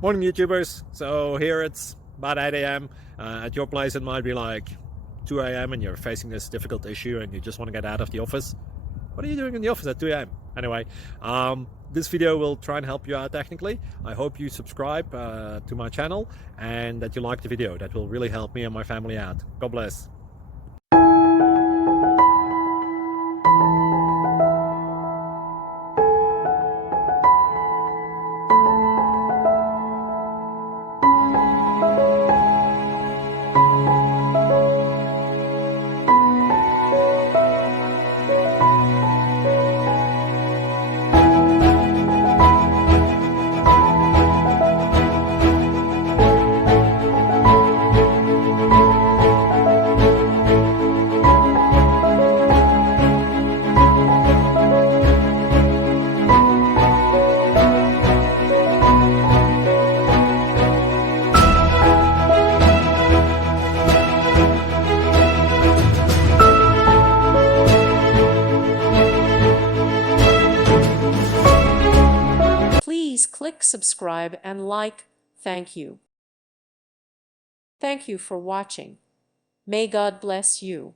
Morning YouTubers. So here it's about 8 a.m. At your place it might be like 2 a.m. and you're facing this difficult issue and you just want to get out of the office. What are you doing in the office at 2 a.m.? Anyway, this video will try and help you out technically. I hope you subscribe to my channel and that you like the video. That will really help me and my family out. God bless. Please click subscribe and like. Thank you. Thank you for watching. May God bless you.